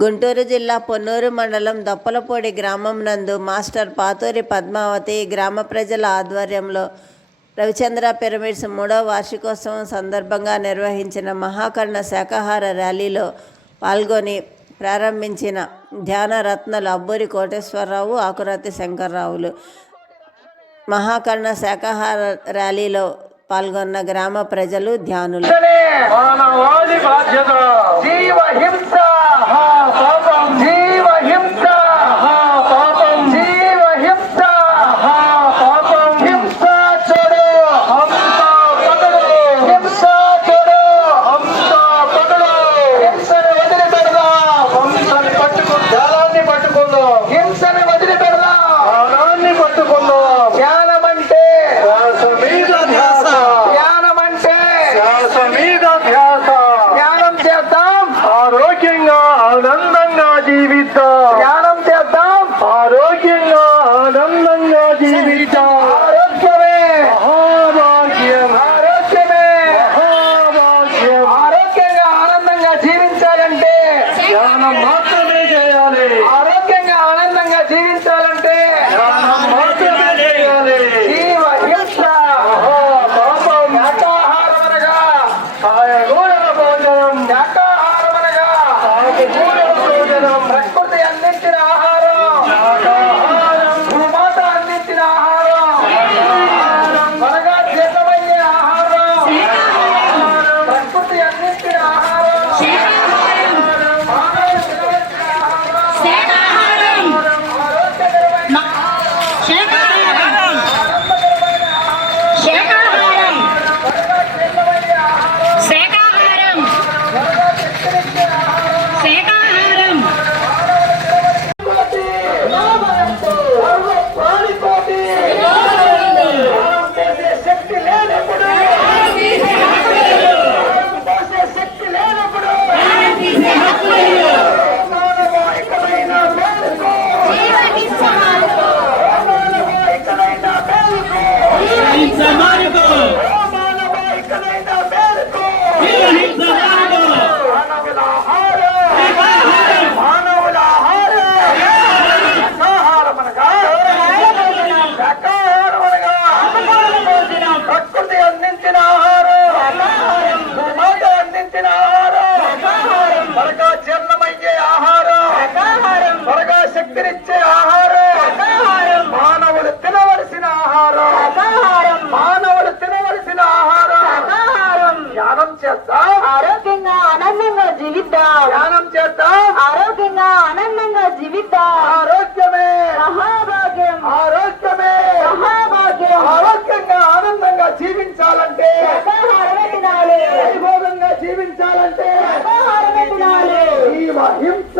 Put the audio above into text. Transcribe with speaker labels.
Speaker 1: గుంటూరు జిల్లా పొన్నూరు మండలం దొప్పలపూడి గ్రామం నందు మాస్టర్ పాతూరి పద్మావతి గ్రామ ప్రజల ఆధ్వర్యంలో రవిచంద్ర పిరమిడ్స్ మూడో వార్షికోత్సవం సందర్భంగా నిర్వహించిన మహాకర్ణ శాఖాహార ర్యాలీలో పాల్గొని ప్రారంభించిన ధ్యానరత్నలు అబ్బూరి కోటేశ్వరరావు ఆకురాతి శంకర్రావులు. మహాకర్ణ శాఖాహార ర్యాలీలో పాల్గొన్న గ్రామ ప్రజలు ధ్యానులు.
Speaker 2: Faltam. ব্যক্তিরা జీవిద్దాం ధ్యానం చేద్దాం. ఆరోగ్యంగా ఆనందంగా జీవిద్దాం. ఆరోగ్యమే. మహాభాగ్యం. ఆరోగ్యమే. మహాభాగ్యం. ఆరోగ్యంగా ఆనందంగా జీవించాలంటే. వైభోగంగా జీవించాలంటే. ఈ అహింస